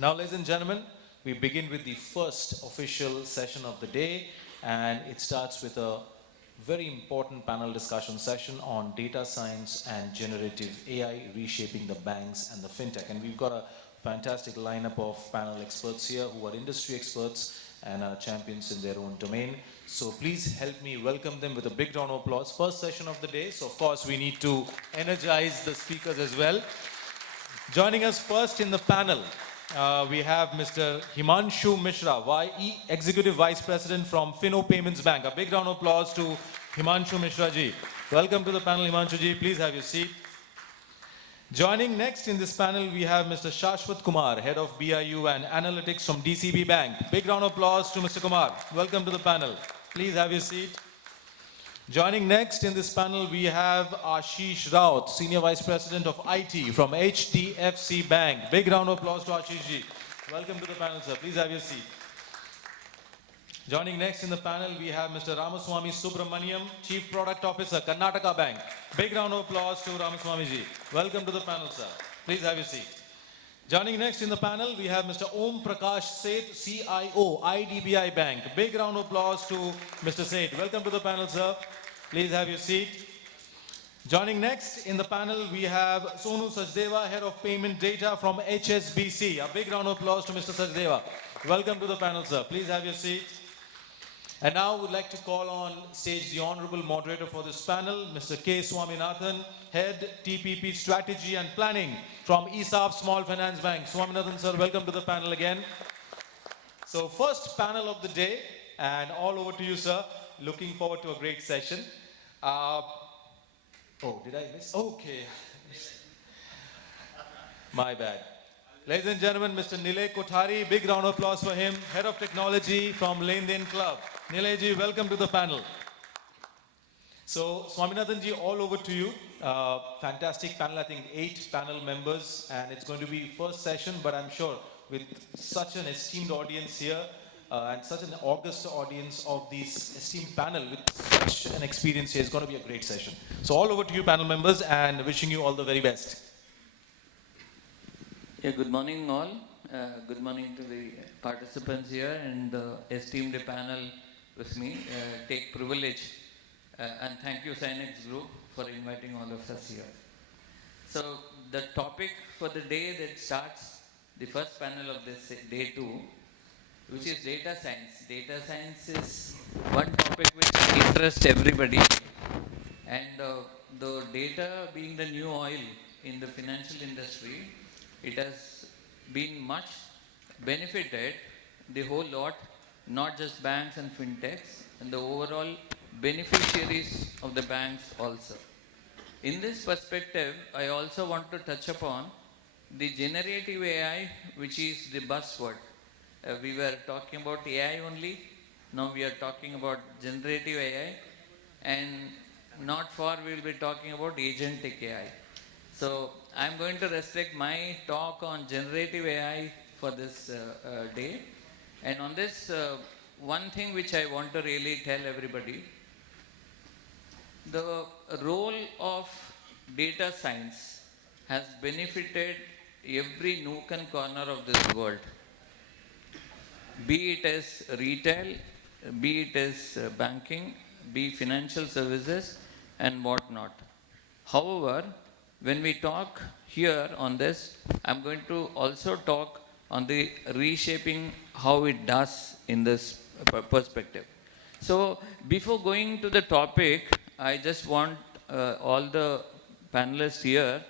Now, ladies and gentlemen, we begin with the first official session of the day, and it starts with a very important panel discussion session on data science and generative AI reshaping the banks and the fintech. And we've got a fantastic lineup of panel experts here who are industry experts and are champions in their own domain. So please help me welcome them with a big round of applause. First session of the day, so of course we need to energize the speakers as well. Joining us first in the panel, we have Mr. Himanshu Mishra, Executive Vice President from Fino Payments Bank. A big round of applause to Himanshu Mishra ji. Welcome to the panel, Himanshu ji. Please have your seat. Joining next in this panel, we have Mr. Shashwat Kumar, Head of BIU and Analytics from DCB Bank. Big round of applause to Mr. Kumar. Welcome to the panel. Please have your seat. Joining next in this panel, we have Ashish Raut, Senior Vice President of IT from HDFC Bank. Big round of applause to Ashish ji. Welcome to the panel, sir. Please have your seat. Joining next in the panel, we have Mr. Ramaswamy Subramaniam, Chief Product Officer, Karnataka Bank. Big round of applause to Ramaswamy ji. Welcome to the panel, sir. Please have your seat. Joining next in the panel, we have Mr. Om Prakash Seth, CIO, IDBI Bank. Big round of applause to Mr. Seth. Welcome to the panel, sir. Please have your seat. Joining next in the panel, we have Sonu Sachdeva, Head of Payment Data from HSBC. A big round of applause to Mr. Sachdeva. Welcome to the panel, sir. Please have your seat. And now I would like to call on stage the honorable moderator for this panel, Mr. K. Swaminathan, Head TPP Strategy and Planning from ESAF Small Finance Bank. Swaminathan, sir, welcome to the panel again. So first panel of the day, and all over to you, sir. Looking forward to a great session. Oh, did I miss? Okay. My bad. Ladies and gentlemen, Mr. Nilay Kothari, big round of applause for him, Head of Technology from Lane Dane Club. Nilay ji, welcome to the panel. So, Swaminathan ji, all over to you. Fantastic panel, I think 8 panel members, and it's going to be first session, but I'm sure with such an esteemed audience here, and such an august audience of this esteemed panel with such an experience here, it's going to be a great session. So, all over to you, panel members, and wishing you all the very best. Yeah, good morning all. Good morning to the participants here and the esteemed panel with me. Take privilege and thank you Synex Group for inviting all of us here. So the topic for the day that starts the first panel of this day 2, which is data science. Data science is one topic which interests everybody, and the data being the new oil in the financial industry, it has been much benefited the whole lot, not just banks and fintechs, and the overall beneficiaries of the banks also. In this perspective, I also want to touch upon the generative AI, which is the buzzword. We were talking about AI only, now we are talking about generative AI, and not far we will be talking about agentic AI. So I'm going to restrict my talk on generative AI for this day. And on this, one thing which I want to really tell everybody, the role of data science has benefited every nook and corner of this world. Be it as retail, be it as banking, be financial services and whatnot. However, when we talk here on this, I'm going to also talk on the reshaping how it does in this perspective. So before going to the topic, I just want all the panelists here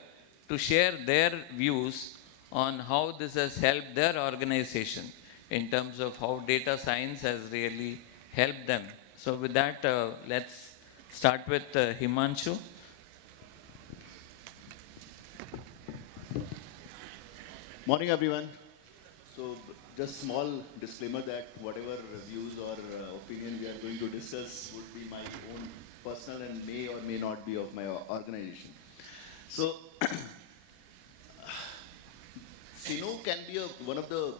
to share their views on how this has helped their organization in terms of how data science has really helped them. So with that, let's start with Himanshu. Morning, everyone. So, just small disclaimer that whatever views or opinion we are going to discuss would be my own personal and may or may not be of my organization. So, Fino can be one of the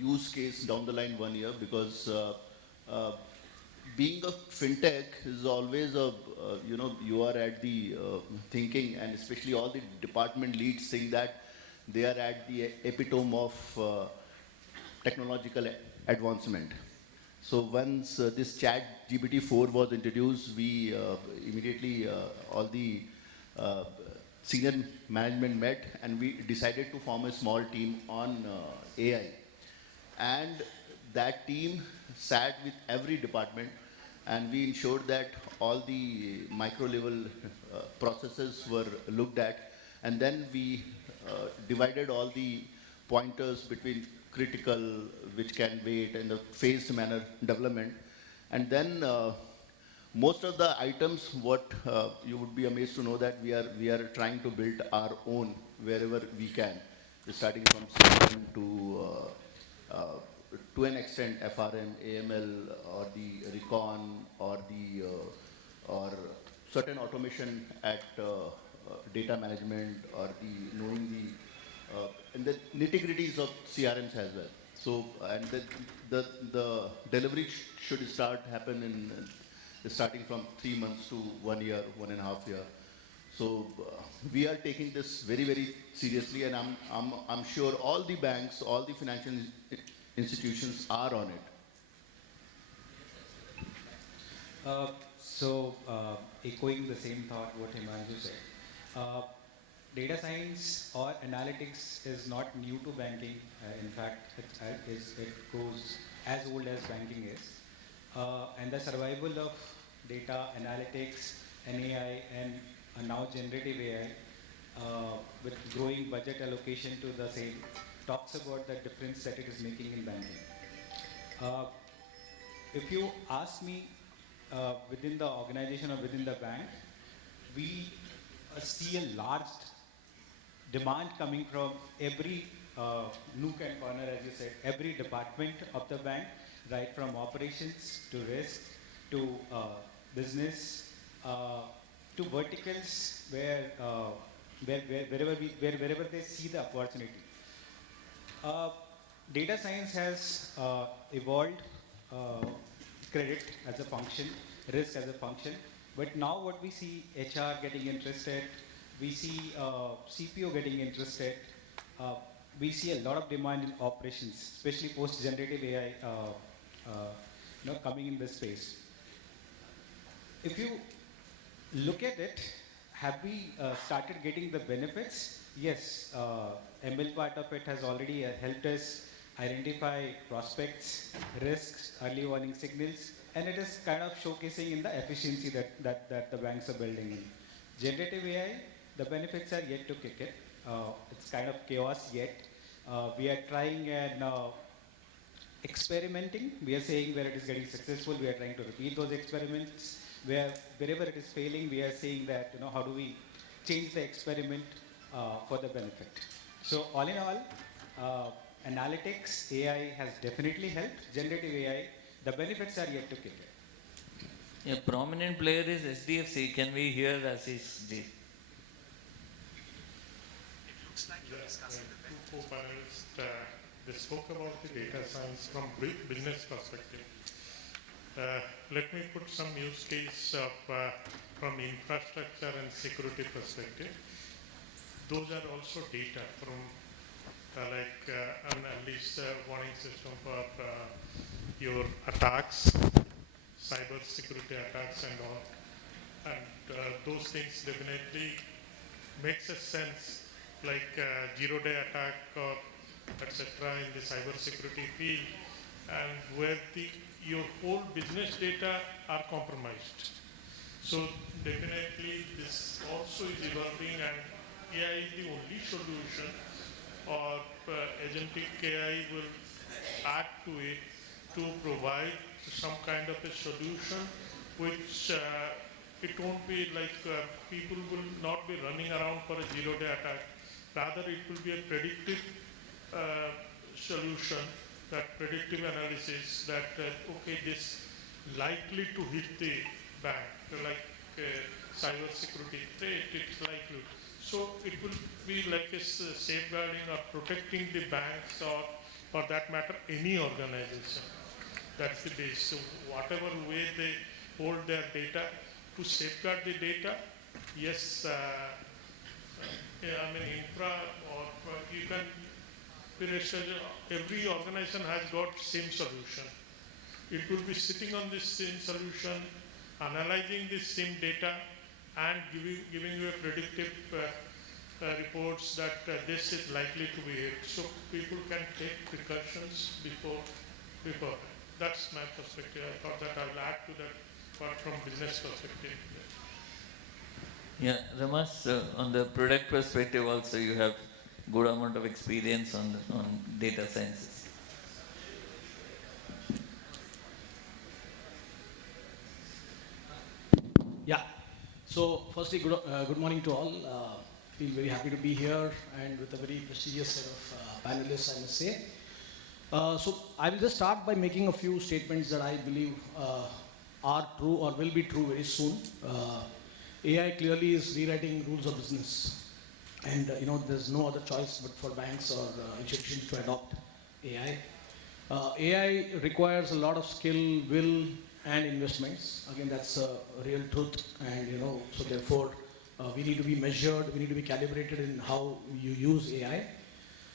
use case down the line 1 year because being a fintech is always you are at the thinking, and especially all the department leads saying that they are at the epitome of technological advancement. So once this Chat GPT-4 was introduced, we immediately all the uh, senior management met and we decided to form a small team on AI. And that team sat with every department and we ensured that all the micro level processes were looked at, and then we divided all the pointers between critical, which can wait, and the phased manner development. And then most of the items, what you would be amazed to know that we are trying to build our own wherever we can, starting from CRM to an extent FRM, AML, or the recon, or the or certain automation at data management, or the knowing the and the nitty-gritties of CRMs as well. So and the delivery should start happen in starting from 3 months to 1 year, 1.5 year. So we are taking this very, very seriously, and I'm sure all the banks, all the financial institutions are on it. Echoing the same thought what Himanshu said, uh, data science or analytics is not new to banking. In fact, it goes as old as banking is. And the survival of data analytics and AI and now generative AI, with growing budget allocation to the same, talks about the difference that it is making in banking. Uh, if you ask me, within the organization or within the bank, we see a large demand coming from every nook and corner, as you said, every department of the bank, right from operations to risk to business uh, to verticals wherever they see the opportunity. Uh, Data science has evolved credit as a function, risk as a function. But now what we see HR getting interested, we see CPO getting interested, uh, we see a lot of demand in operations, especially post-generative AI coming in this space. If you look at it, have we started getting the benefits? Yes, ML part of it has already helped us identify prospects, risks, early warning signals, and it is kind of showcasing in the efficiency that the banks are building in. Generative AI, the benefits are yet to kick in. It's kind of chaos yet. We are trying and experimenting. We are saying where it is getting successful, we are trying to repeat those experiments. Wherever it is failing, we are saying that how do we change the experiment for the benefit. So all in all, analytics AI has definitely helped. Generative AI, the benefits are yet to kick in. A prominent player is SDFC. Can we hear Ashish ji? Two co-panelists, they spoke about the data science from business perspective. Let me put some use case from infrastructure and security perspective. Those are also data from an at least warning system for your attacks, cyber security attacks and all. And those things definitely makes a sense, like zero-day attack or etc. in the cyber security field, and where your whole business data are compromised. So definitely this also is evolving, and AI is the only solution, or agentic AI will add to it to provide some kind of a solution which it won't be like people will not be running around for a zero-day attack. Rather, it will be a predictive solution, that predictive analysis that, okay, this likely to hit the bank, like cyber security threat, it's likely. So it will be like a safeguarding or protecting the banks, or for that matter, any organization. That's the base. So whatever way they hold their data, to safeguard the data, yes, I mean infra, or you can every organization has got same solution. It will be sitting on this same solution, analyzing this same data, and giving you a predictive reports that this is likely to be hit. So people can take precautions before. That's my perspective. I thought that I will add to that part from business perspective. Yeah, Ramas, on the product perspective also you have good amount of experience on data sciences. Yeah. So, firstly, good morning to all. Feel very happy to be here and with a very prestigious set of panelists, I must say. So, I will just start by making a few statements that I believe are true or will be true very soon. AI clearly is rewriting rules of business, and there's no other choice but for banks or institutions to adopt AI. AI requires a lot of skill, will, and investments. Again, that's a real truth, and so therefore we need to be measured, we need to be calibrated in how you use AI.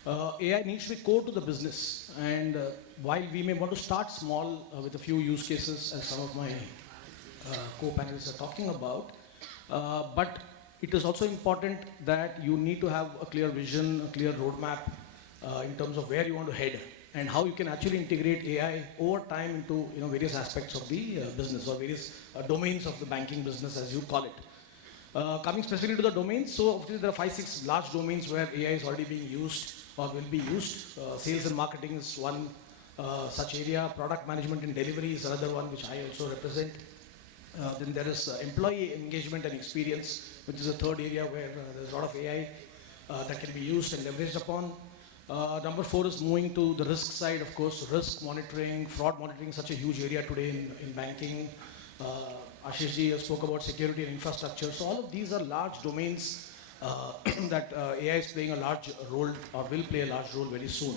AI needs to be core to the business, and while we may want to start small with a few use cases, as some of my co-panelists are talking about, but it is also important that you need to have a clear vision, a clear roadmap in terms of where you want to head and how you can actually integrate AI over time into various aspects of the business or various domains of the banking business, as you call it. Coming specifically to the domains, so obviously there are 5-6 large domains where AI is already being used or will be used. Sales and marketing is one such area. Product management and delivery is another one which I also represent. Then there is employee engagement and experience, which is a third area where there's a lot of AI that can be used and leveraged upon. Number 4 is moving to the risk side, of course. Risk monitoring, fraud monitoring is such a huge area today in banking. Ashish ji spoke about security and infrastructure. So all of these are large domains that AI is playing a large role or will play a large role very soon.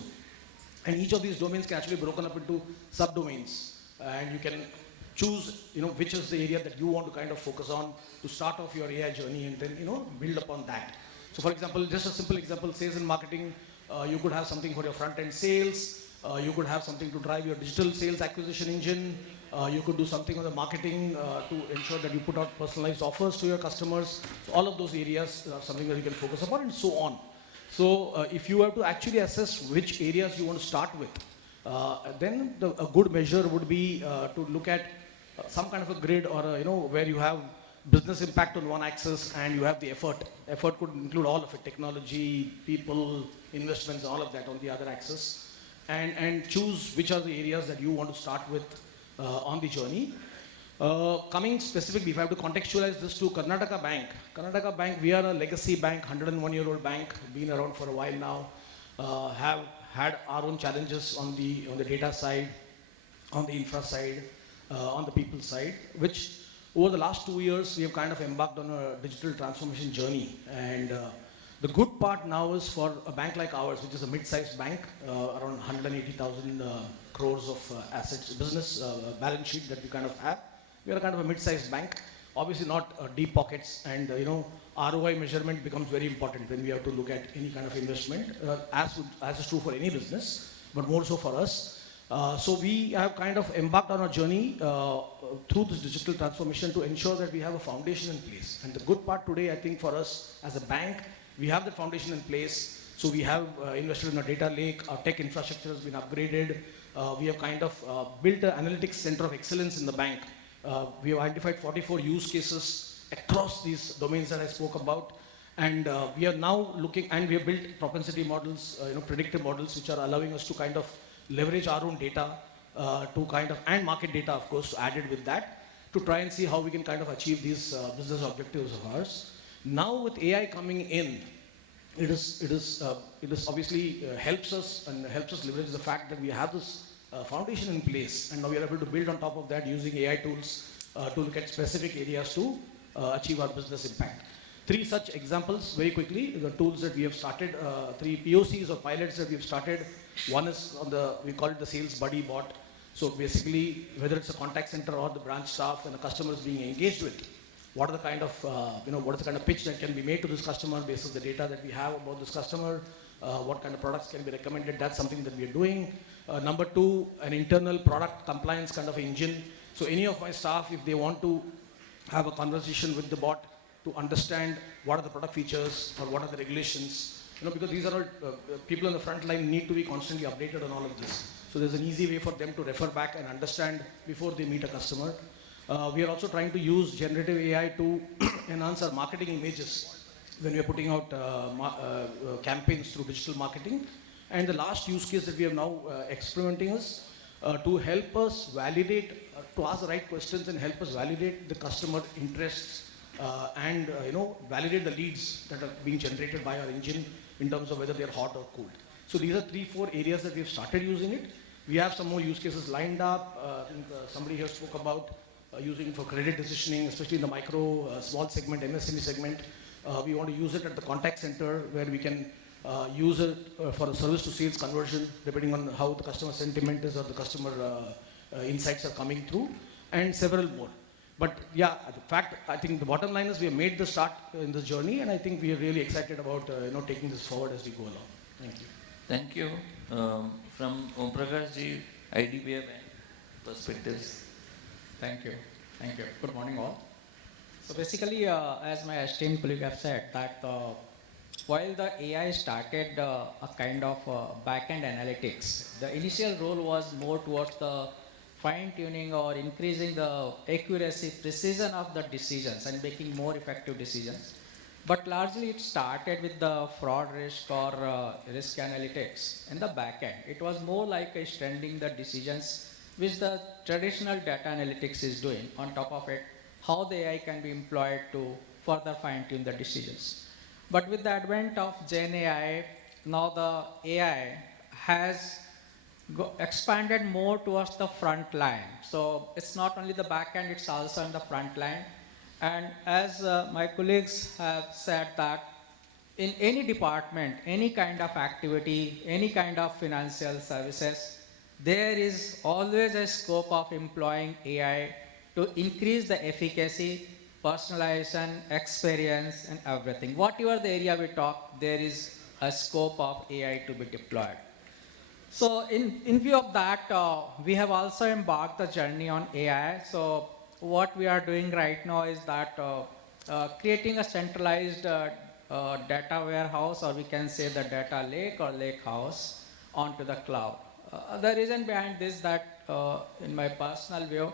And each of these domains can actually be broken up into subdomains. And you can choose which is the area that you want to kind of focus on to start off your AI journey and then build upon that. So for example, just a simple example, sales and marketing, you could have something for your front-end sales, you could have something to drive your digital sales acquisition engine, you could do something on the marketing to ensure that you put out personalized offers to your customers. So all of those areas are something that you can focus upon and so on. So if you have to actually assess which areas you want to start with, then a good measure would be to look at some kind of a grid or where you have business impact on one axis and you have the effort. Effort could include all of it, technology, people, investments, all of that on the other axis. And choose which are the areas that you want to start with on the journey. Coming specifically, if I have to contextualize this to Karnataka Bank. Karnataka Bank, we are a legacy bank, 101-year-old bank, been around for a while now, have had our own challenges on the data side, on the infra side, on the people side, which over the last 2 years, we have kind of embarked on a digital transformation journey. And the good part now is for a bank like ours, which is a mid-sized bank, around 180,000 crores of assets, business balance sheet that we kind of have. We are kind of a mid-sized bank, obviously not deep pockets, and ROI measurement becomes very important when we have to look at any kind of investment, as is true for any business, but more so for us. So we have kind of embarked on a journey through this digital transformation to ensure that we have a foundation in place. And the good part today, I think for us as a bank, we have that foundation in place. So we have invested in a data lake, our tech infrastructure has been upgraded. We have kind of built an analytics center of excellence in the bank. We have identified 44 use cases across these domains that I spoke about. And we are now looking, and we have built propensity models, predictive models, which are allowing us to kind of leverage our own data to kind of, and market data, of course, to add it with that, to try and see how we can kind of achieve these business objectives of ours. Now with AI coming in, it is obviously helps us leverage the fact that we have this foundation in place, and now we are able to build on top of that using AI tools to look at specific areas to achieve our business impact. 3 such examples very quickly, the tools that we have started, 3 POCs or pilots that we have started. One is we call it the Sales Buddy bot. So basically, whether it's a contact center or the branch staff and the customer is being engaged with, what are the kind of, what is the kind of pitch that can be made to this customer based on the data that we have about this customer? what kind of products can be recommended. That's something that we are doing. Number two, an internal product compliance kind of engine. So any of my staff, if they want to have a conversation with the bot to understand what are the product features or what are the regulations, because these are all people on the front line need to be constantly updated on all of this. So there's an easy way for them to refer back and understand before they meet a customer. We are also trying to use generative AI to enhance our marketing images when we are putting out campaigns through digital marketing. And the last use case that we are now experimenting is to help us validate, to ask the right questions and help us validate the customer interests and validate the leads that are being generated by our engine in terms of whether they're hot or cold. So these are 3-4 areas that we've started using it. We have some more use cases lined up. I think somebody here spoke about using for credit decisioning, especially in the micro, small segment, MSME segment. We want to use it at the contact center where we can use it for a service to sales conversion, depending on how the customer sentiment is or the customer insights are coming through, and several more. But yeah, the fact, I think the bottom line is we have made the start in this journey, and I think we are really excited about taking this forward as we go along. Thank you. Thank you. From Om Prakash ji, IDBI Bank perspectives. Thank you. Thank you. Good morning, all. So basically, as my esteemed colleague have said, that while the AI started a kind of back-end analytics, the initial role was more towards the fine-tuning or increasing the accuracy, precision of the decisions and making more effective decisions. But largely it started with the fraud risk or risk analytics in the back-end. It was more like extending the decisions which the traditional data analytics is doing. On top of it, how the AI can be employed to further fine-tune the decisions. But with the advent of Gen AI, now the AI has expanded more towards the front line. So it's not only the back end, it's also in the front line. And as my colleagues have said that in any department, any kind of activity, any kind of financial services, there is always a scope of employing AI to increase the efficacy, personalization, experience, and everything. Whatever the area we talk, there is a scope of AI to be deployed. So in view of that, we have also embarked the journey on AI. So what we are doing right now is that creating a centralized data warehouse, or we can say the data lake or lake house onto the cloud. The reason behind this that in my personal view,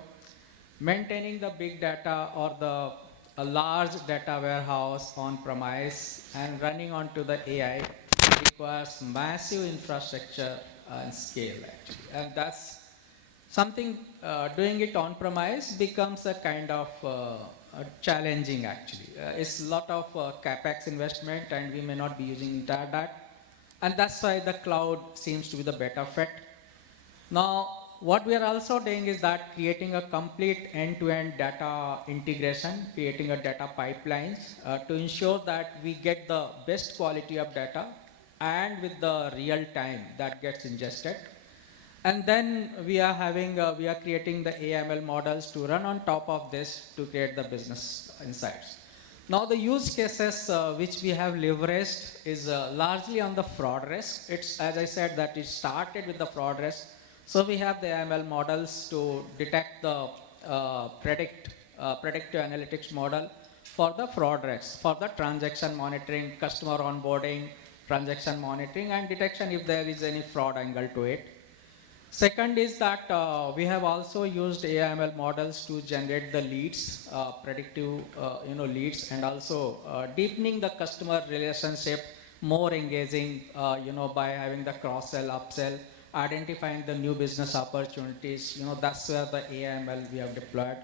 maintaining the big data or a large data warehouse on premise and running onto the AI requires massive infrastructure and scale actually. And that's something doing it on premise becomes a kind of challenging actually. It's a lot of capex investment and we may not be using entire that. And that's why the cloud seems to be the better fit. Now, what we are also doing is that creating a complete end-to-end data integration, creating a data pipelines to ensure that we get the best quality of data and with the real time that gets ingested. And then we are creating the AML models to run on top of this to create the business insights. Now the use cases which we have leveraged is largely on the fraud risk. It's, as I said, that it started with the fraud risk. So we have the AML models to detect the predictive analytics model for the fraud risk, for the transaction monitoring, customer onboarding, transaction monitoring, and detection if there is any fraud angle to it. Second is that we have also used AML models to generate the leads, predictive leads, and also deepening the customer relationship, more engaging by having the cross-sell, upsell, identifying the new business opportunities. That's where the AML we have deployed.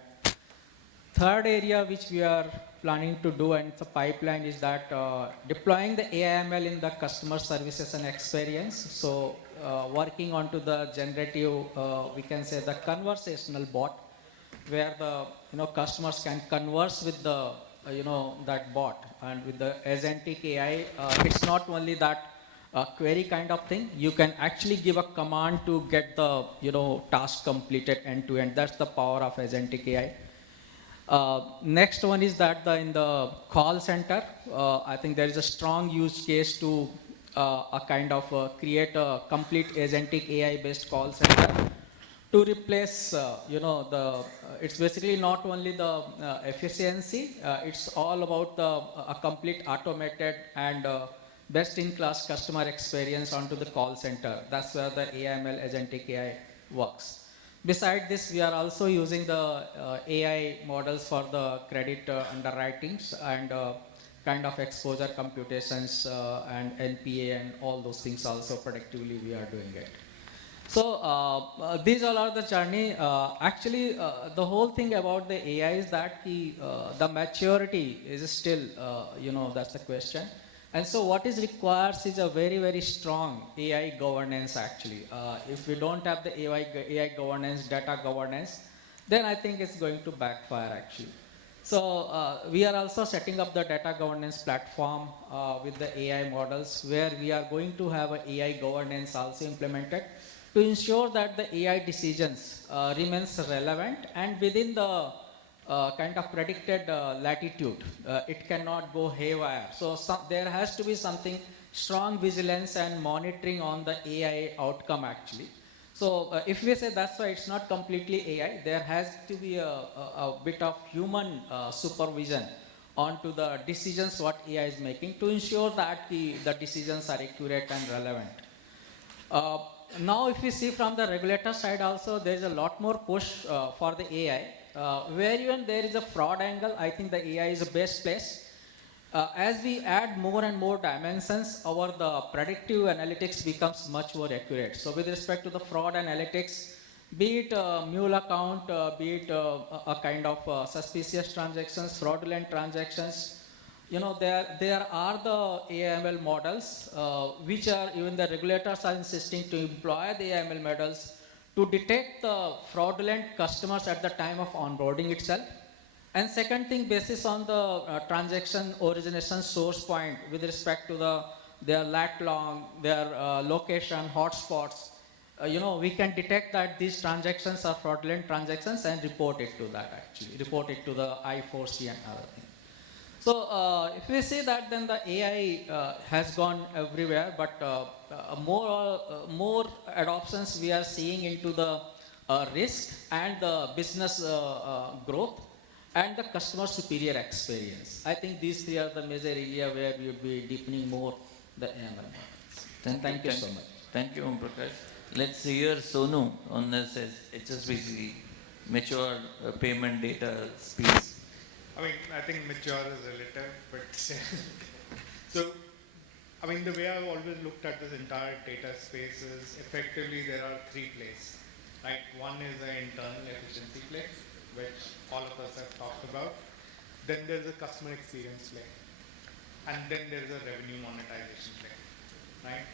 Third area which we are planning to do and the pipeline is that deploying the AML in the customer services and experience. So working onto the generative, we can say the conversational bot, where the customers can converse with the that bot, and with the agentic AI, it's not only that query kind of thing. You can actually give a command to get the task completed end to end. That's the power of agentic AI. Next one is that in the call center, I think there is a strong use case to a kind of create a complete agentic AI-based call center to replace, it's basically not only the efficiency, it's all about the a complete automated and best-in-class customer experience onto the call center. That's where the AML agentic AI works. Beside this, we are also using the AI models for the credit underwritings and kind of exposure computations and NPA and all those things also productively we are doing it. So these all are the journey. The whole thing about the AI is that the maturity is still, that's the question. And so what is required is a very, very strong AI governance actually. If we don't have the AI governance, data governance, then I think it's going to backfire actually. So we are also setting up the data governance platform with the AI models where we are going to have a AI governance also implemented to ensure that the AI decisions remains relevant and within the kind of predicted latitude. It cannot go haywire. So there has to be something strong vigilance and monitoring on the AI outcome actually. So if we say that's why it's not completely AI, there has to be a bit of human supervision onto the decisions what AI is making to ensure that the decisions are accurate and relevant. Now if we see from the regulator side also, there is a lot more push for the AI. Where even there is a fraud angle, I think the AI is the best place. As we add more and more dimensions, the predictive analytics becomes much more accurate. So with respect to the fraud analytics, be it mule account, be it a kind of suspicious transactions, fraudulent transactions, there are the AML models, which are even the regulators are insisting to employ the AML models to detect the fraudulent customers at the time of onboarding itself. And second thing, basis on the transaction origination source point with respect to their lat long, their location, hotspots, we can detect that these transactions are fraudulent transactions and report it to that actually, report it to the I4C and other things. So if we see that, then the AI has gone everywhere, but more adoptions we are seeing into the risk and the business growth and the customer superior experience. I think these three are the major area where we would be deepening more the AML models. Thank you so much. Thank you, Om Prakash. Let's hear Sonu on this HSBC mature payment data space. I think mature is relative, but so, the way I've always looked at this entire data space is effectively there are three plays, right? One is the internal efficiency play, which all of us have talked about. Then there's a customer experience play, and then there's a revenue monetization play, right?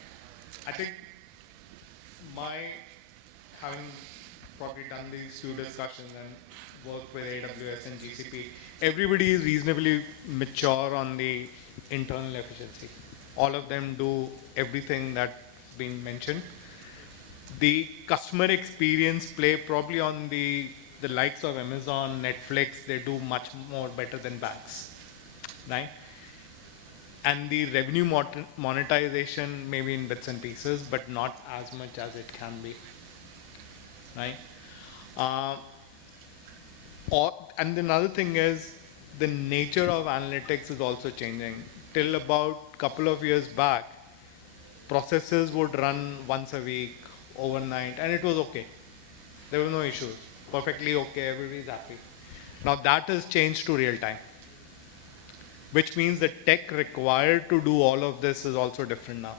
I think having probably done these two discussions and worked with AWS and GCP, everybody is reasonably mature on the internal efficiency. All of them do everything that's been mentioned. The customer experience play probably on the likes of Amazon, Netflix, they do much more better than banks, right? And the revenue monetization maybe in bits and pieces, but not as much as it can be, right? And another thing is the nature of analytics is also changing. Till about a couple of years back, processes would run once a week, overnight, and it was okay. There were no issues. Perfectly okay, everybody's happy. Now that has changed to real time, which means the tech required to do all of this is also different now,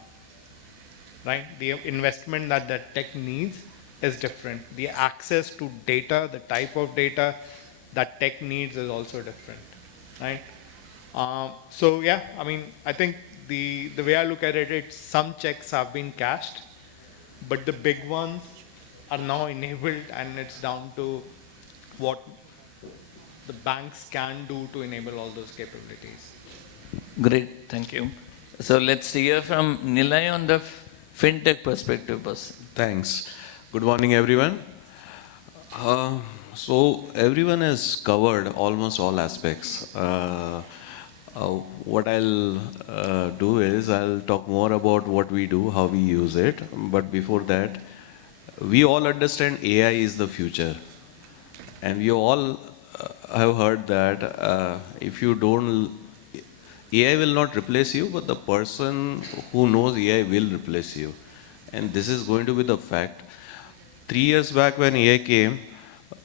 right? The investment that tech needs is different. The access to data, the type of data that tech needs is also different, right? So yeah, I think the way I look at it, some checks have been cashed, but the big ones are now enabled, and it's down to what the banks can do to enable all those capabilities. Great, thank you. So let's hear from Nilay on the fintech perspective person. Thanks. Good morning, everyone. So everyone has covered almost all aspects. what I'll do is I'll talk more about what we do, how we use it. But before that, we all understand AI is the future. And we all have heard that if you don't, AI will not replace you, but the person who knows AI will replace you. And this is going to be the fact. 3 years back when AI came,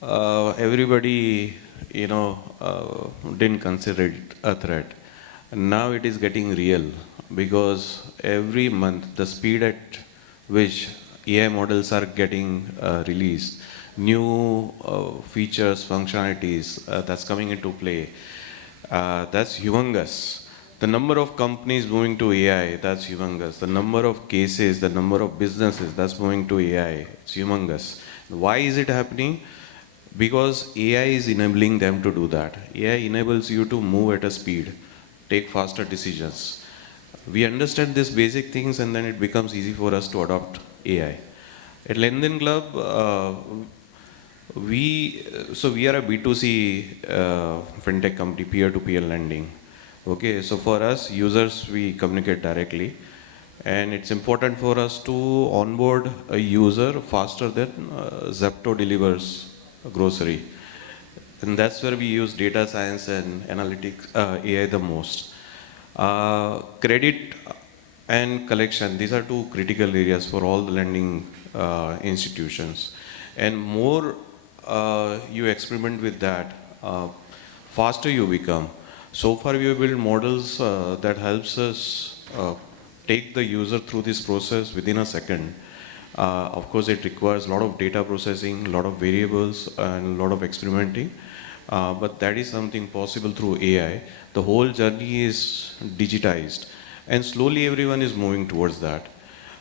everybody, didn't consider it a threat. Now it is getting real because every month the speed at which AI models are getting released, new features, functionalities that's coming into play, that's humongous. The number of companies moving to AI, that's humongous. The number of cases, the number of businesses that's moving to AI, it's humongous. Why is it happening? Because AI is enabling them to do that. AI enables you to move at a speed, take faster decisions. We understand these basic things and then it becomes easy for us to adopt AI. At Lending Club, we are a B2C fintech company, peer-to-peer lending. Okay, so for us, users, we communicate directly. And it's important for us to onboard a user faster than Zepto delivers a grocery. And that's where we use data science and analytics, AI the most. Credit and collection, these are two critical areas for all the lending institutions. And more you experiment with that, faster you become. So far we have built models that helps us take the user through this process within a second. Of course, it requires a lot of data processing, a lot of variables, and a lot of experimenting. But that is something possible through AI. The whole journey is digitized. And slowly everyone is moving towards that.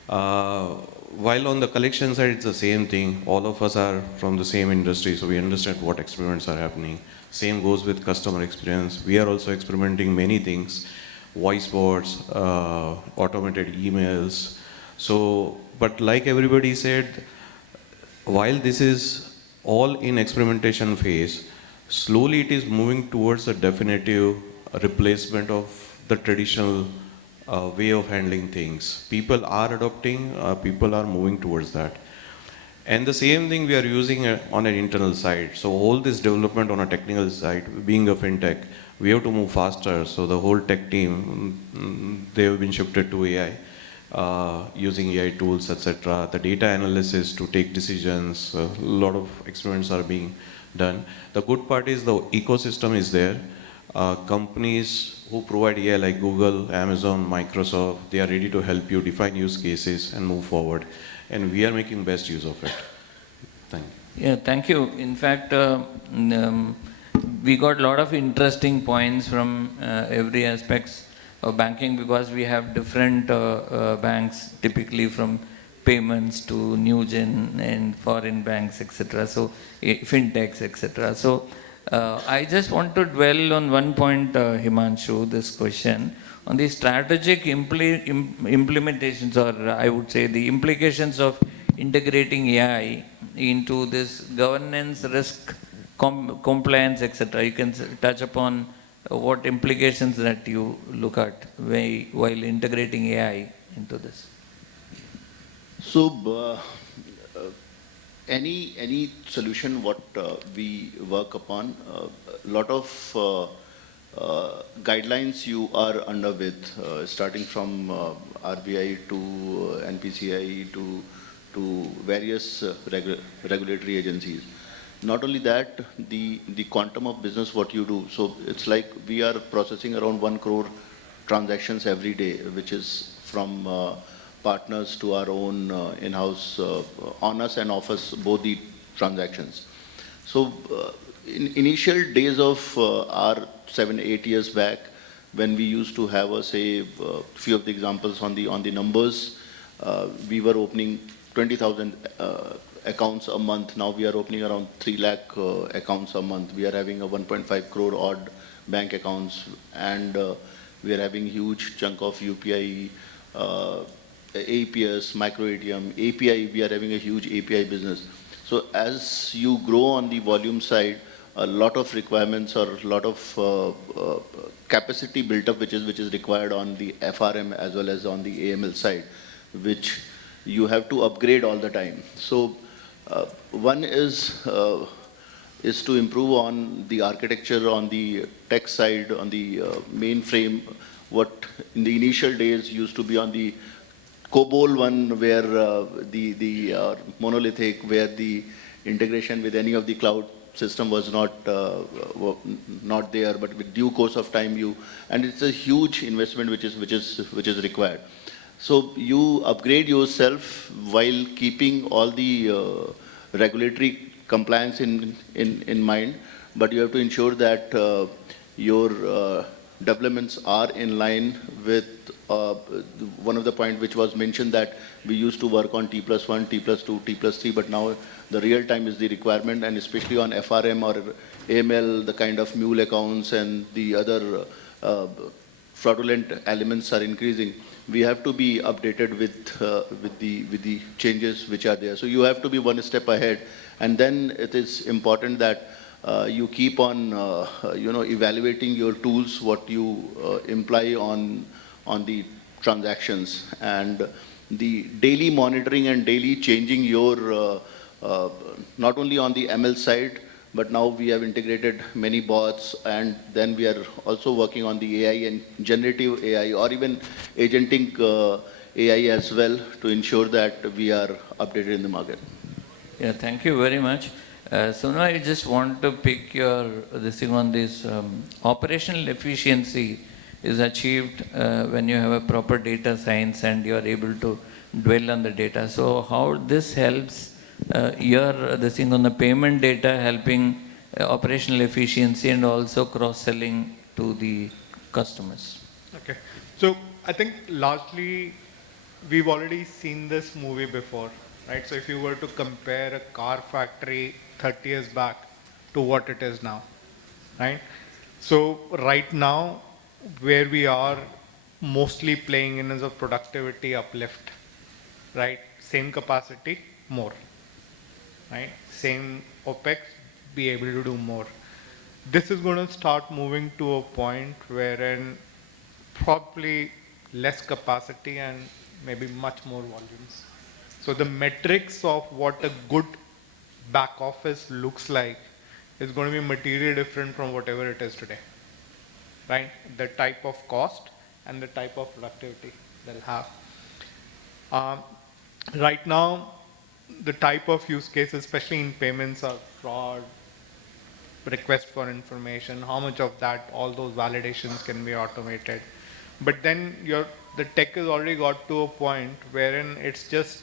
While on the collection side, it's the same thing. All of us are from the same industry, so we understand what experiments are happening. Same goes with customer experience. We are also experimenting many things, voice bots, automated emails. So, but like everybody said, while this is all in experimentation phase, slowly it is moving towards a definitive replacement of the traditional way of handling things. People are adopting, people are moving towards that. And the same thing we are using on an internal side. So all this development on a technical side, being a fintech, we have to move faster. So the whole tech team, they have been shifted to AI, using AI tools, etc. The data analysis to take decisions, a lot of experiments are being done. The good part is the ecosystem is there. Companies who provide AI like Google, Amazon, Microsoft, they are ready to help you define use cases and move forward. And we are making best use of it. Thank you. Yeah, thank you. In fact, we got a lot of interesting points from every aspects of banking because we have different banks, typically from payments to new gen and foreign banks, etc. So fintechs, etc. So I just want to dwell on one point, Himanshu, this question on the strategic implementations, or I would say the implications of integrating AI into this governance, risk, compliance, etc. You can touch upon what implications that you look at while integrating AI into this. So, any solution what we work upon, a lot of guidelines you are under with, starting from RBI to NPCI to various regulatory agencies. Not only that, the quantum of business what you do. So it's like we are processing around 1 crore transactions every day, which is from partners to our own in-house, on us and off us, both the transactions. So in initial days of our 7-8 years back, when we used to have, say, few of the examples on the numbers, we were opening 20,000 accounts a month. Now we are opening around 3 lakh accounts a month. We are having a 1.5 crore odd bank accounts, and we are having huge chunk of UPI, APS, micro ATM, API. We are having a huge API business. So as you grow on the volume side, a lot of requirements or a lot of capacity built up which is required on the FRM as well as on the AML side, which you have to upgrade all the time. So one is to improve on the architecture on the tech side, on the mainframe. What in the initial days used to be on the COBOL one, where the monolithic, where the integration with any of the cloud system was not there, but with due course of time and it's a huge investment which is required. So you upgrade yourself while keeping all the regulatory compliance in mind, but you have to ensure that your developments are in line with one of the point which was mentioned, that we used to work on T+1, T+2, T+3, but now the real time is the requirement, and especially on FRM or AML, the kind of mule accounts and the other fraudulent elements are increasing. We have to be updated with the changes which are there. So you have to be one step ahead, and then it is important that you keep on evaluating your tools, what you imply on the transactions, and the daily monitoring and daily changing your not only on the ML side, but now we have integrated many bots, and then we are also working on the AI and generative AI or even agentic AI as well, to ensure that we are updated in the market. Yeah, thank you very much. Sonu, I just want to pick your this thing on this operational efficiency is achieved when you have a proper data science and you are able to dwell on the data. So how this helps your this thing on the payment data, helping operational efficiency and also cross-selling to the customers? Okay. So I think largely we've already seen this movie before, right? So if you were to compare a car factory 30 years back to what it is now, right? So right now, where we are mostly playing in is a productivity uplift, right? Same capacity, more, right? Same OPEX, be able to do more. This is going to start moving to a point wherein probably less capacity and maybe much more volumes. So the metrics of what a good back office looks like is going to be materially different from whatever it is today, right? The type of cost and the type of productivity they'll have. Right now, the type of use cases, especially in payments, are fraud, request for information, how much of that, all those validations can be automated. But then the tech has already got to a point wherein it's just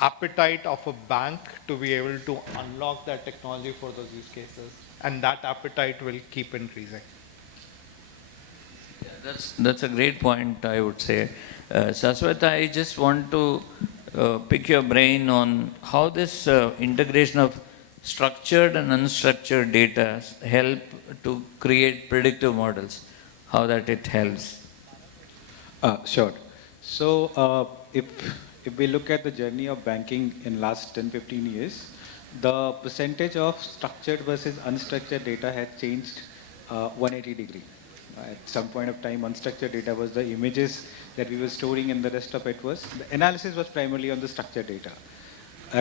appetite of a bank to be able to unlock that technology for those use cases, and that appetite will keep increasing. Yeah, that's a great point, I would say. Saswat, I just want to pick your brain on how this integration of structured and unstructured data help to create predictive models, how that it helps. Sure. So if we look at the journey of banking in last 10-15 years, the percentage of structured versus unstructured data has changed 180 degree. At some point of time, unstructured data was the images that we were storing, and the rest of it was, the analysis was primarily on the structured data.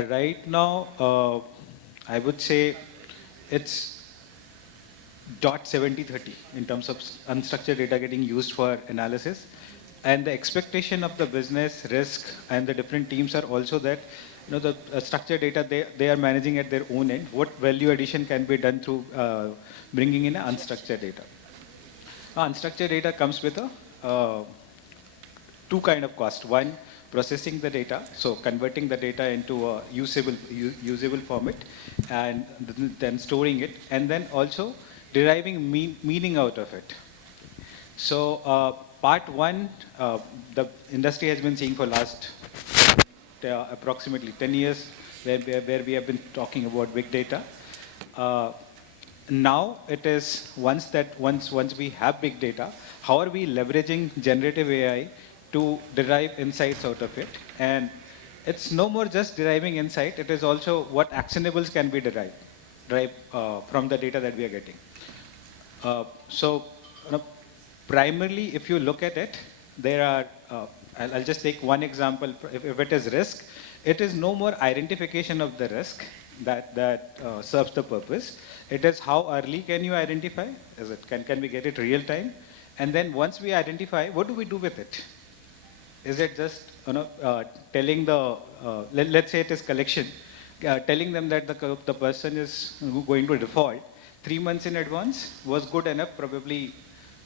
Right now, I would say it's 70-30 in terms of unstructured data getting used for analysis. And the expectation of the business risk and the different teams are also that, the structured data they are managing at their own end. What value addition can be done through bringing in unstructured data? Unstructured data comes with two kind of cost. One, processing the data, so converting the data into a usable format, and then storing it, and then also deriving meaning out of it. So part one, the industry has been seeing for last approximately 10 years, where we have been talking about big data. Now it is once we have big data, how are we leveraging generative AI to derive insights out of it? And it's no more just deriving insight, it is also what actionables can be derived. drive from the data that we are getting. So, primarily, if you look at it, there are, I'll just take one example. If it is risk, it is no more identification of the risk that serves the purpose. It is how early can you identify? Is it, can we get it real time? And then once we identify, what do we do with it? Is it just telling the, let's say it is collection, telling them that the person is going to default 3 months in advance was good enough, probably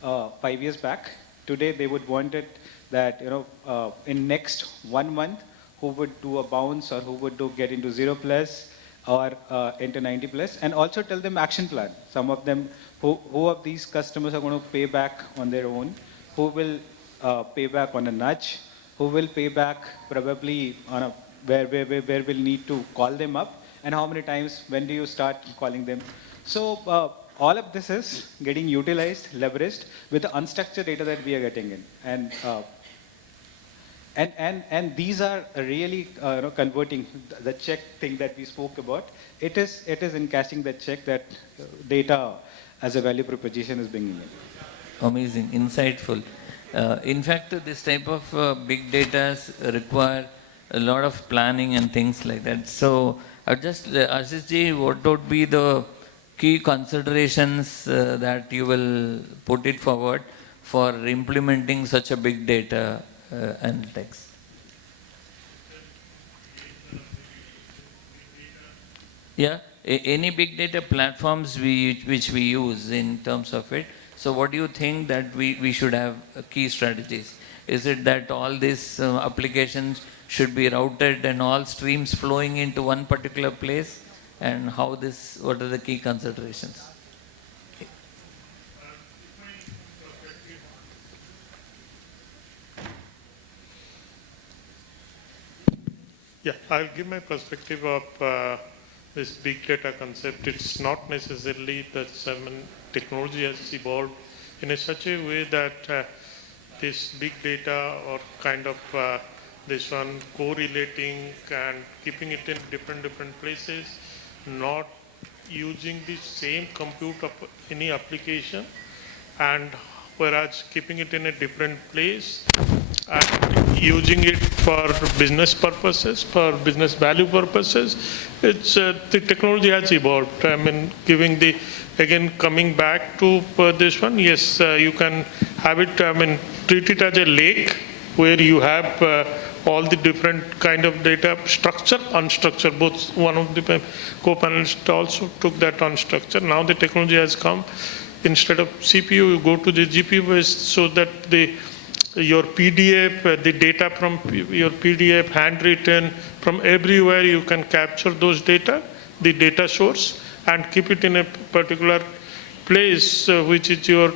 5 years back. Today they would want it that in next 1 month, who would do a bounce or who would get into 0+ or into 90+, and also tell them action plan. Some of them, who of these customers are going to pay back on their own, who will pay back on a nudge, who will pay back probably on a where we'll need to call them up, and how many times, when do you start calling them. So all of this is getting utilized, leveraged with the unstructured data that we are getting in. And these are really converting the check thing that we spoke about. It is encashing the check that data as a value proposition is bringing in. Amazing, insightful. In fact, this type of big data require a lot of planning and things like that. So, Ashish ji, what would be the key considerations that you will put it forward for implementing such a big data analytics? Yeah, any big data platforms which we use in terms of it. So what do you think that we should have key strategies? Is it that all these applications should be routed and all streams flowing into one particular place? And what are the key considerations? Yeah, I'll give my perspective of this big data concept. It's not necessarily that technology has evolved in such a way that this big data or kind of this one correlating and keeping it in different places, not using the same compute of any application, and whereas keeping it in a different place and using it for business purposes, for business value purposes, it's the technology has evolved. I mean, again, coming back to this one, yes, you can have it, treat it as a lake where you have all the different kind of data, structured, unstructured, both. One of the co-panelists also took that unstructured. Now the technology has come, instead of CPU, you go to the GPU based, so that your PDF, the data from your PDF, handwritten, from everywhere you can capture those data, the data source, and keep it in a particular place, which is your,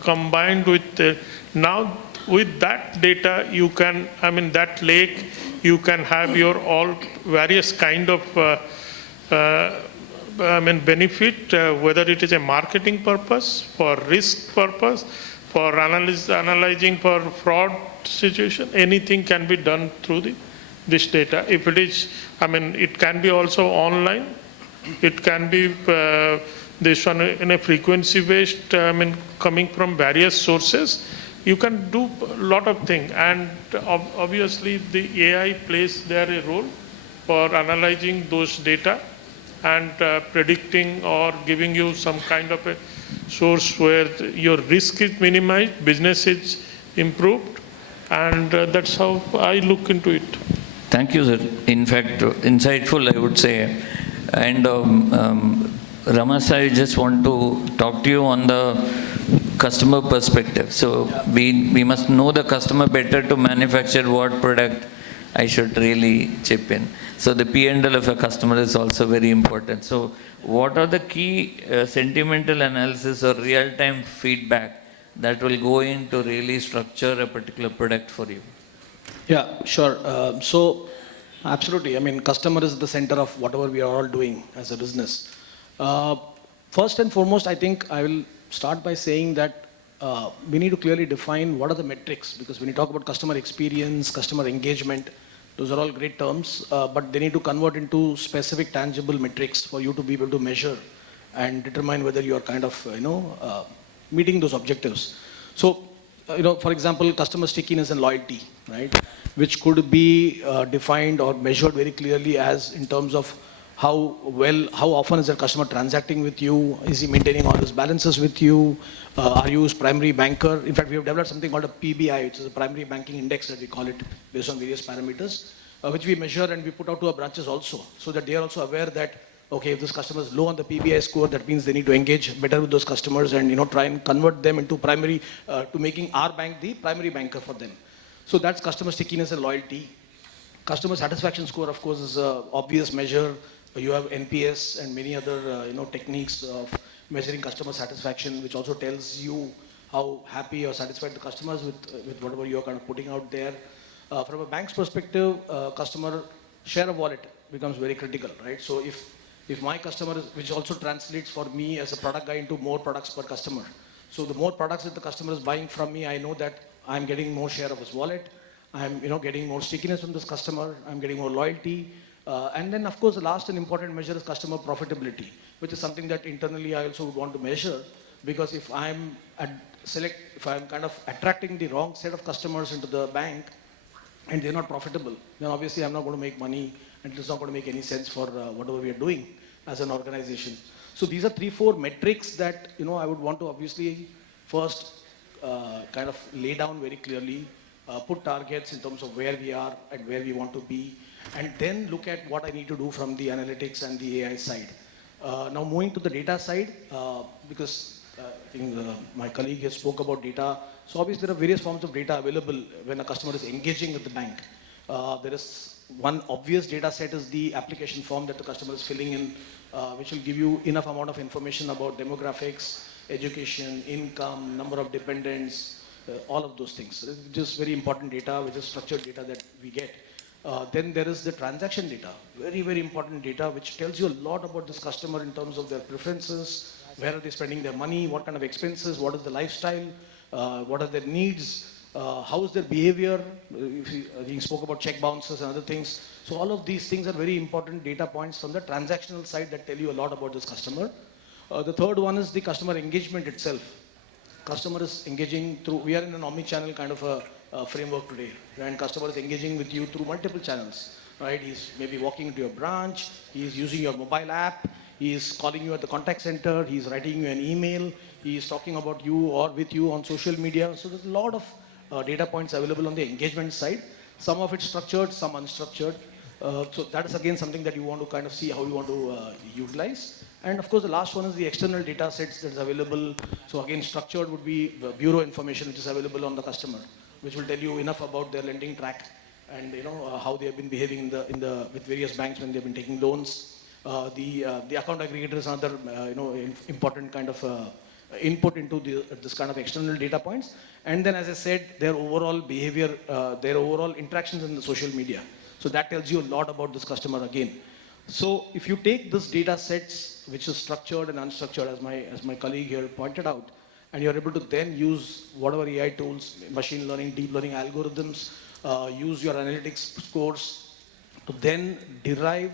combined with, now with that data, you can, that lake, you can have your all various kind of, benefit, whether it is a marketing purpose, for risk purpose, for analyzing for fraud situation, anything can be done through this data. If it is, it can be also online. It can be this one in a frequency based, coming from various sources. You can do a lot of things, and obviously the AI plays there a role for analyzing those data and predicting or giving you some kind of a source where your risk is minimized, business is improved, and that's how I look into it. Thank you, sir. In fact, insightful, I would say. And Ramesh, I just want to talk to you on the customer perspective. So we must know the customer better to manufacture what product I should really chip in. So the P&L of a customer is also very important. So what are the key sentimental analysis or real-time feedback that will go in to really structure a particular product for you? Yeah, sure. So absolutely. Customer is the center of whatever we are all doing as a business. First and foremost, I think I will start by saying that we need to clearly define what are the metrics, because when you talk about customer experience, customer engagement, Those are all great terms, but they need to convert into specific tangible metrics for you to be able to measure and determine whether you are kind of, meeting those objectives. So, for example, customer stickiness and loyalty, right, which could be defined or measured very clearly as in terms of how often is the customer transacting with you? Is he maintaining all his balances with you? Are you his primary banker? In fact, we have developed something called a PBI, which is a primary banking index that we call it based on various parameters, which we measure and we put out to our branches also, so that they are also aware that, okay, if this customer is low on the PBI score, that means they need to engage better with those customers and, try and convert them into primary, to making our bank the primary banker for them. So that's customer stickiness and loyalty. Customer satisfaction score, of course, is an obvious measure. You have NPS and many other, techniques of measuring customer satisfaction, which also tells you how happy or satisfied the customers with whatever you're kind of putting out there. From a bank's perspective, customer share of wallet becomes very critical, right? So if my customer is, which also translates for me as a product guy into more products per customer. So the more products that the customer is buying from me, I know that I'm getting more share of his wallet. I'm, getting more stickiness from this customer. I'm getting more loyalty. And then, of course, the last and important measure is customer profitability, which is something that internally I also would want to measure, because if I'm kind of attracting the wrong set of customers into the bank and they're not profitable, then obviously I'm not going to make money and it's not going to make any sense for whatever we are doing as an organization. So these are 3-4 metrics that, I would want to obviously first kind of lay down very clearly, put targets in terms of where we are and where we want to be, and then look at what I need to do from the analytics and the AI side. Now moving to the data side, because I think my colleague here spoke about data. So obviously there are various forms of data available when a customer is engaging with the bank. There is one obvious data set is the application form that the customer is filling in, which will give you enough amount of information about demographics, education, income, number of dependents, all of those things. Just very important data, which is structured data that we get. Then there is the transaction data, very, very important data, which tells you a lot about this customer in terms of their preferences, where are they spending their money, what kind of expenses, what is the lifestyle, what are their needs, how is their behavior. You spoke about check bounces and other things. So all of these things are very important data points from the transactional side that tell you a lot about this customer. The third one is the customer engagement itself. Customer is engaging through, we are in an omni-channel kind of a framework today, and customer is engaging with you through multiple channels, right? He's maybe walking into your branch, he's using your mobile app, he's calling you at the contact center, he's writing you an email, he's talking about you or with you on social media. So there's a lot of data points available on the engagement side. Some of it structured, some unstructured. So that is again something that you want to kind of see how you want to utilize. And of course, the last one is the external data sets that is available. So again, structured would be bureau information, which is available on the customer, which will tell you enough about their lending track and how they have been behaving with various banks when they've been taking loans. The account aggregator is another important kind of input into this kind of external data points. And then, as I said, their overall behavior, their overall interactions in the social media. So that tells you a lot about this customer again. So if you take this data sets, which is structured and unstructured, as my colleague here pointed out, and you're able to then use whatever AI tools, machine learning, deep learning algorithms, use your analytics scores to then derive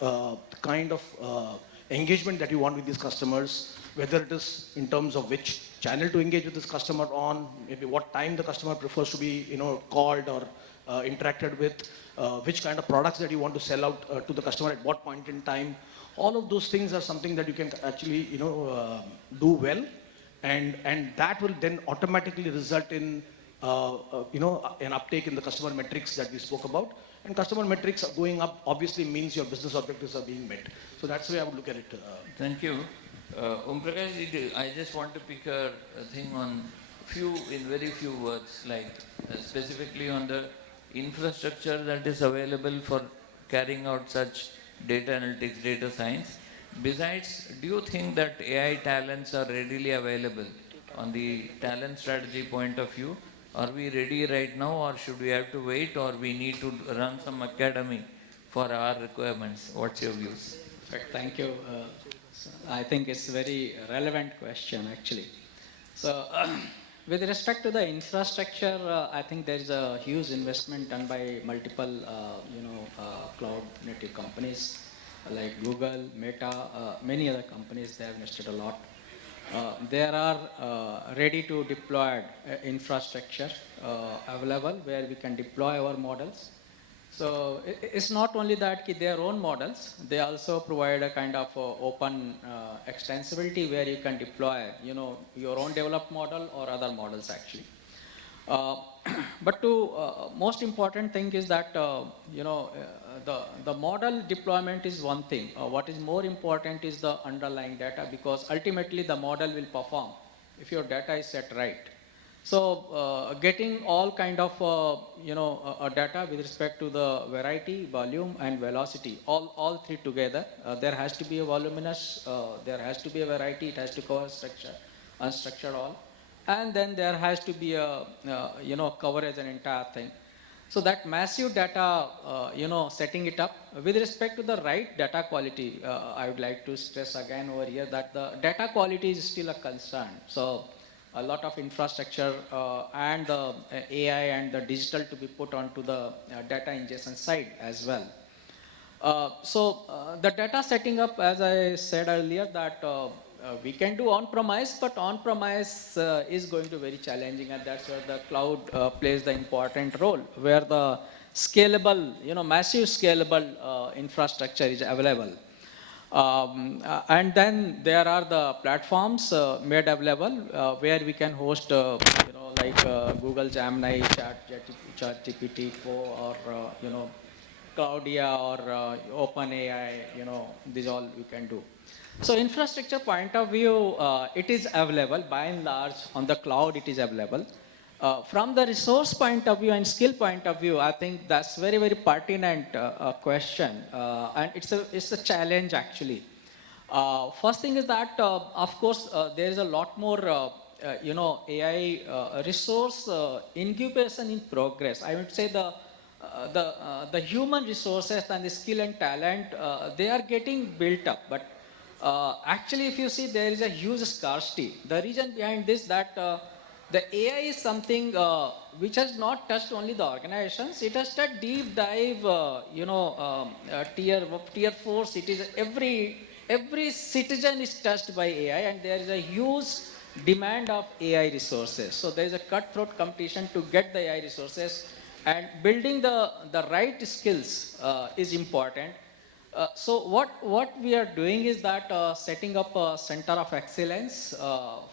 the kind of engagement that you want with these customers, whether it is in terms of which channel to engage with this customer on, maybe what time the customer prefers to be called or interacted with, which kind of products that you want to sell out to the customer at what point in time. All of those things are something that you can actually do well, and that will then automatically result in an uptake in the customer metrics that we spoke about. And customer metrics going up obviously means your business objectives are being met. So that's the way I would look at it. Thank you. Om Prakash, I just want to pick a thing on very few words, like specifically on the infrastructure that is available for carrying out such data analytics, data science. Besides, do you think that AI talents are readily available on the talent strategy point of view? Are we ready right now, or should we have to wait, or we need to run some academy for our requirements? What's your views? Thank you. I think it's a very relevant question, actually. So With respect to the infrastructure, I think there is a huge investment done by multiple, cloud native companies like Google, Meta, many other companies. They have invested a lot. There are ready to deploy infrastructure available where we can deploy our models. So it's not only that their own models, they also provide a kind of open extensibility where you can deploy, your own developed model or other models actually. Uh, but to most important thing is that the model deployment is one thing. What is more important is the underlying data, because ultimately the model will perform if your data is set right. So getting all kind of data with respect to the variety, volume, and velocity, all three together. There has to be a voluminous, there has to be a variety. It has to cover structure, unstructured all, and then there has to be a coverage an entire thing. So that massive data, setting it up with respect to the right data quality. I would like to stress again over here that the data quality is still a concern. So a lot of infrastructure and the AI and the digital to be put onto the data ingestion side as well. The data setting up, as I said earlier, that we can do on-premise, but on-premise is going to be very challenging, and that's where the cloud plays the important role, where the scalable, massive scalable infrastructure is available. And then there are the platforms made available where we can host, like Google Gemini, ChatGPT 4, or Cloudia, or OpenAI. These all we can do. So infrastructure point of view, it is available by and large on the cloud. It is available. From the resource point of view and skill point of view, I think that's very, very pertinent question, and it's a challenge actually. First thing is that, of course, there is a lot more, AI resource incubation in progress. I would say the human resources and the skill and talent, they are getting built up, but actually, if you see, there is a huge scarcity. The reason behind this that the AI is something which has not touched only the organizations. It has touched deep dive, tier 4 cities. Every citizen is touched by AI, and there is a huge demand of AI resources. So there is a cutthroat competition to get the AI resources, and building the right skills is important. So what we are doing is that setting up a center of excellence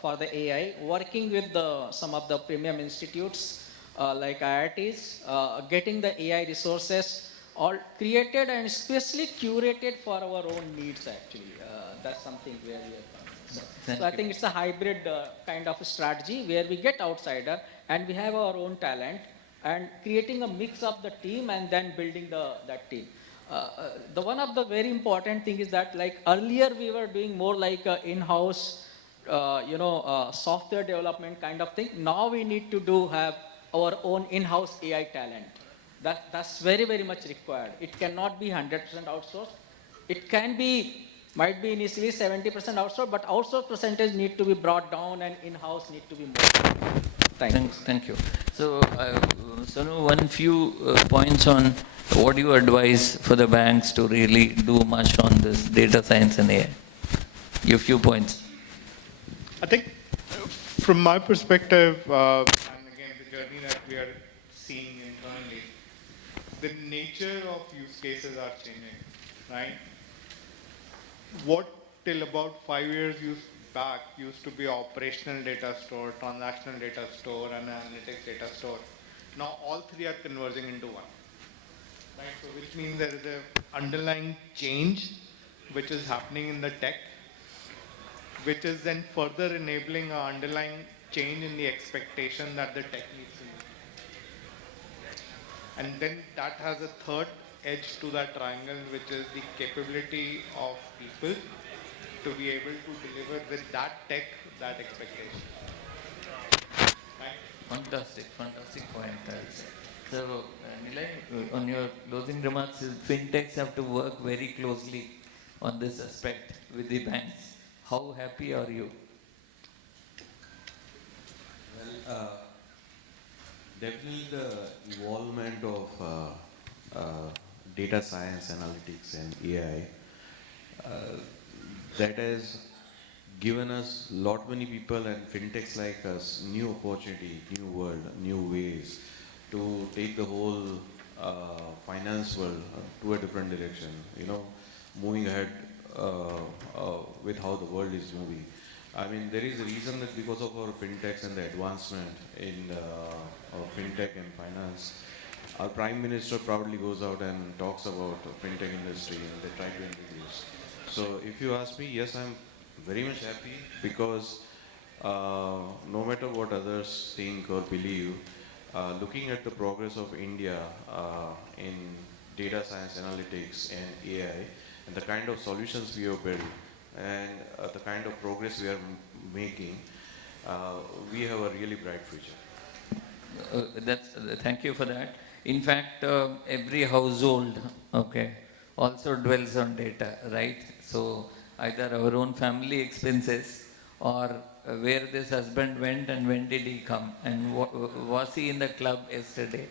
for the AI, working with some of the premium institutes like IITs, getting the AI resources all created and especially curated for our own needs actually. That's something where we are. So I think it's a hybrid kind of a strategy where we get outsider and we have our own talent and creating a mix of the team and then building that team. The one of the very important thing is that, like earlier we were doing more like in-house, software development kind of thing. Now we need to have our own in-house AI talent. That's very, very much required. It cannot be 100% outsourced. It might be initially 70% outsourced, but outsourced percentage need to be brought down and in-house need to be more. Thank you. So, Sonu, one few points on what you advise for the banks to really do much on this data science and AI. Your few points. I think from my perspective, and again, the journey that we are seeing internally, the nature of use cases are changing, right? What till about 5 years back used to be operational data store, transactional data store, and analytics data store. Now all three are converging into one, right? So which means there is an underlying change which is happening in the tech, which is then further enabling an underlying change in the expectation that the tech needs to meet. And then that has a third edge to that triangle, which is the capability of people to be able to deliver with that tech, that expectation. Right? Fantastic point. So, Nilay, on your closing remarks, fintechs have to work very closely on this aspect with the banks. How happy are you? Well, definitely the involvement of data science, analytics, and AI that has given us lot many people and fintechs like us new opportunity, new world, new ways to take the whole finance world to a different direction. You know, moving ahead with how the world is moving. I mean, there is a reason that because of our fintechs and the advancement in fintech and finance, our Prime Minister proudly goes out and talks about the fintech industry and they try to introduce. So if you ask me, yes, I'm very much happy because no matter what others think or believe, looking at the progress of India in data science, analytics and AI and the kind of solutions we have built and the kind of progress we are making, we have a really bright future. Thank you for that. In fact, every household, okay, also dwells on data, right? So either our own family expenses or where this husband went and when did he come and was he in the club yesterday?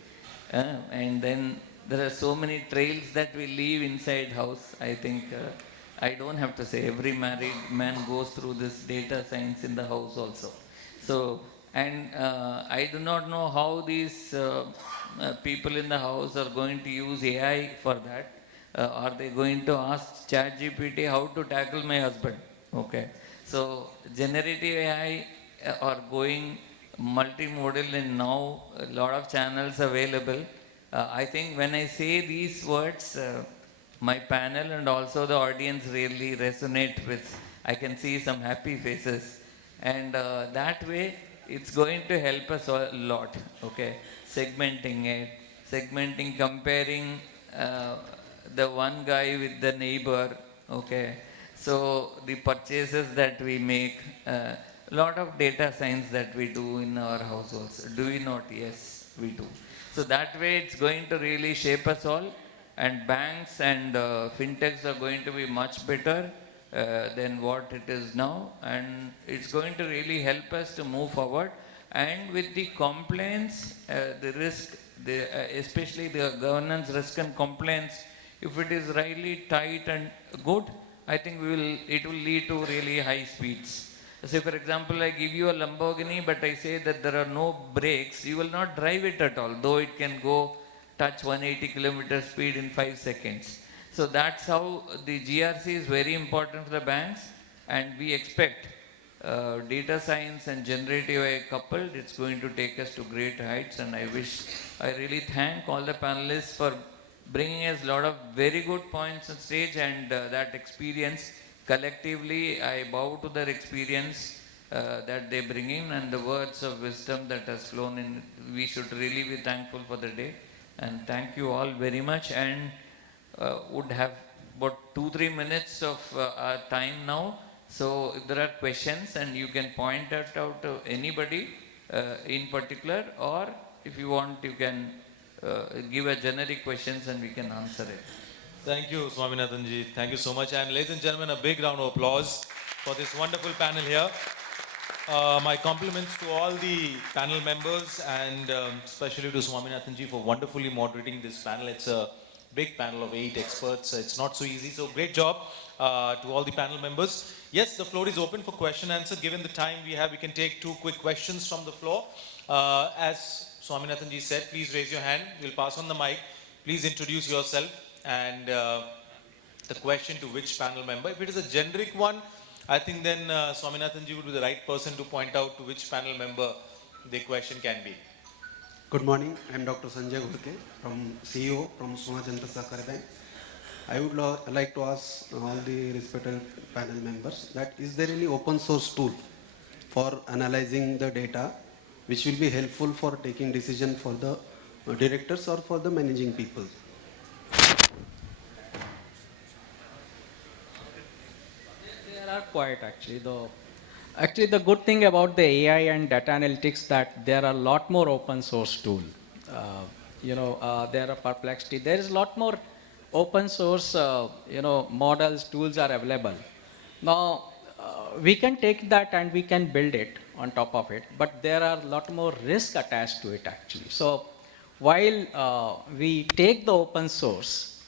And then there are so many trails that we leave inside house. I think I don't have to say every married man goes through this data science in the house also. So, and I do not know how these people in the house are going to use AI for that. Are they going to ask ChatGPT how to tackle my husband? Okay. So, generative AI are going multimodal and now a lot of channels available. I think when I say these words, my panel and also the audience really resonate with. I can see some happy faces, and that way it's going to help us a lot. Okay, segmenting it, segmenting, comparing the one guy with the neighbor. Okay, so the purchases that we make, lot of data science that we do in our households. Do we not? Yes, we do. So that way it's going to really shape us all, and banks and fintechs are going to be much better than what it is now, and it's going to really help us to move forward. And with the compliance, the risk, especially the governance, risk and compliance, if it is really tight and good, I think it will lead to really high speeds. Say for example, I give you a Lamborghini, but I say that there are no brakes, you will not drive it at all, though it can go touch 180 kilometer speed in 5 seconds. So that's how the GRC is very important for the banks, and we expect data science and generative AI coupled, it's going to take us to great heights. And I really thank all the panelists for bringing us a lot of very good points on stage and that experience. Collectively, I bow to their experience that they bring in and the words of wisdom that has flown in. We should really be thankful for the day. And thank you all very much, and would have about 2-3 minutes of our time now. So if there are questions, and you can point that out to anybody in particular, or if you want, you can give a generic questions and we can answer it. Thank you, Swaminathan ji. Thank you so much. And ladies and gentlemen, a big round of applause for this wonderful panel here. My compliments to all the panel members and especially to Swaminathan ji for wonderfully moderating this panel. It's a big panel of 8 experts. It's not so easy. So great job to all the panel members. Yes, the floor is open for question answer. Given the time we have, we can take 2 quick questions from the floor. As Swaminathan ji said, please raise your hand. We'll pass on the mic. Please introduce yourself and the question to which panel member. If it is a generic one, I think then Swaminathan ji would be the right person to point out to which panel member the question can be. Good morning. I am Dr. Sanjay Ghurke, from CEO from Sona Janata Sahakari Bank. I would like to ask all the respected panel members that is there any open source tool for analyzing the data which will be helpful for taking decision for the directors or for the managing people? There are quite actually. Actually, the good thing about the AI and data analytics that there are a lot more open source tool. There are Perplexity. There is a lot more open source, models, tools are available. Now, we can take that and we can build it. on top of it, but there are a lot more risk attached to it actually. So while we take the open source,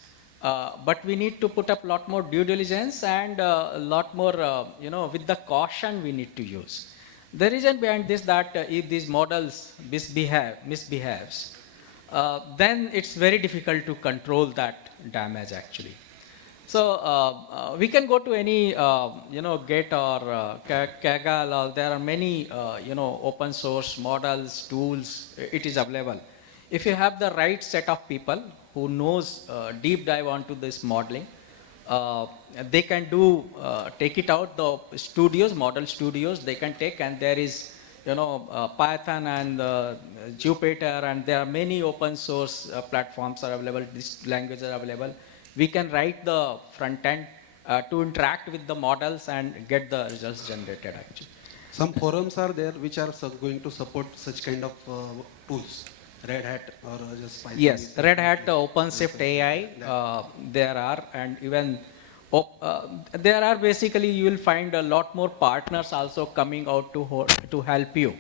but we need to put up a lot more due diligence and a lot more, with the caution we need to use. The reason behind this that if these models misbehaves, then it's very difficult to control that damage actually. So we can go to any, Git or Kaggle, or there are many, open source models, tools, it is available. If you have the right set of people who knows deep dive onto this modeling, they can do, take it out, the studios, model studios, they can take, and there is, Python and Jupyter, and there are many open source platforms are available, these languages are available. We can write the front end to interact with the models and get the results generated actually. Some forums are there which are going to support such kind of tools. Red Hat or just Python. Yes, Red Hat, OpenShift AI, there are, and even there are basically you will find a lot more partners also coming out to help you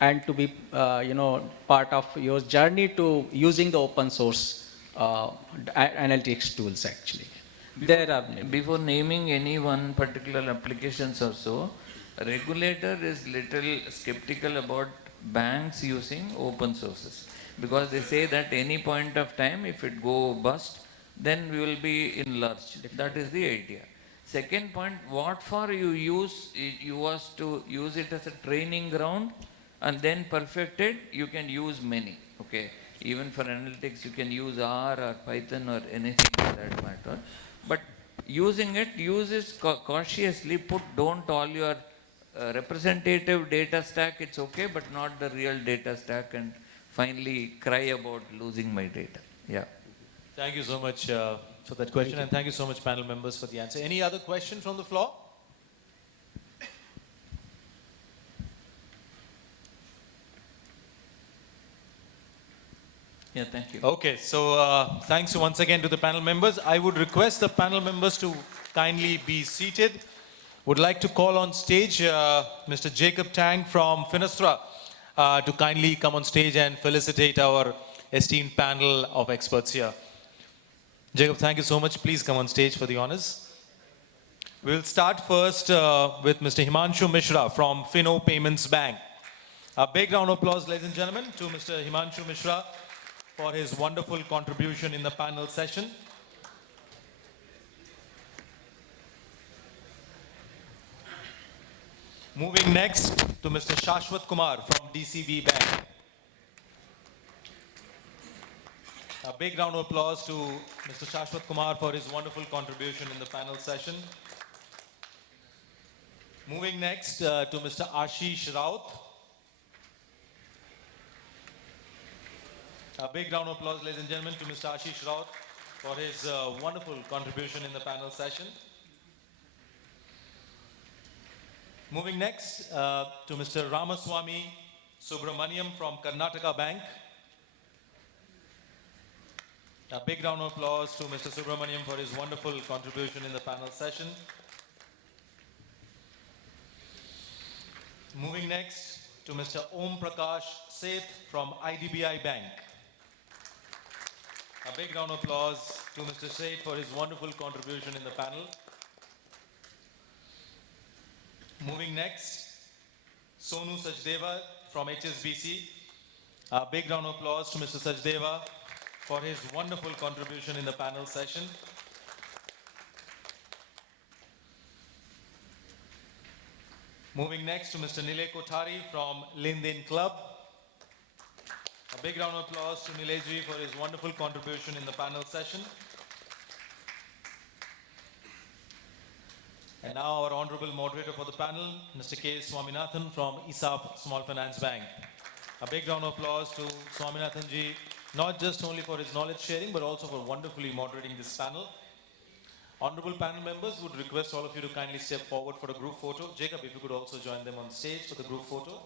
and to be part of your journey to using the open source analytics tools actually. Before naming any one particular applications or so, regulator is little skeptical about banks using open sources, because they say that any point of time if it go bust, then we will be in lurch. That is the idea. Second point, what for you use it, you was to use it as a training ground and then perfected, you can use many. Okay. Even for analytics, you can use R or Python or anything for that matter. But using it, use it cautiously. Don't all your representative data stack, it's okay, but not the real data stack, and finally cry about losing my data. Yeah. Thank you so much for that question, and thank you so much, panel members, for the answer. Any other question from the floor? Yeah, thank you. Okay, so thanks once again to the panel members. I would request the panel members to kindly be seated. Would like to call on stage Mr. Jacob Tang from Finastra to kindly come on stage and felicitate our esteemed panel of experts here. Jacob, thank you so much. Please come on stage for the honors. We'll start first with Mr. Himanshu Mishra from Fino Payments Bank. A big round of applause, ladies and gentlemen, to Mr. Himanshu Mishra for his wonderful contribution in the panel session. Moving next to Mr. Shashwat Kumar from DCB Bank. A big round of applause to Mr. Shashwat Kumar for his wonderful contribution in the panel session. Moving next to Mr. Ashish Raut. A big round of applause, ladies and gentlemen, to Mr. Ashish Raut for his wonderful contribution in the panel session. Moving next to Mr. Ramaswamy Subramaniam from Karnataka Bank. A big round of applause to Mr. Subramaniam for his wonderful contribution in the panel session. Moving next to Mr. Om Prakash Seth from IDBI Bank. A big round of applause to Mr. Seth for his wonderful contribution in the panel. Moving next, Sonu Sachdeva from HSBC. A big round of applause to Mr. Sachdeva for his wonderful contribution in the panel session. Moving next to Mr. Nilay Kothari from Lindin Club. A big round of applause to Nilayji for his wonderful contribution in the panel session. And now our honorable moderator for the panel, Mr. K. Swaminathan from ISAP Small Finance Bank. A big round of applause to Swaminathan ji, not just only for his knowledge sharing, but also for wonderfully moderating this panel. Honorable panel members would request all of you to kindly step forward for a group photo. Jacob, if you could also join them on stage for the group photo.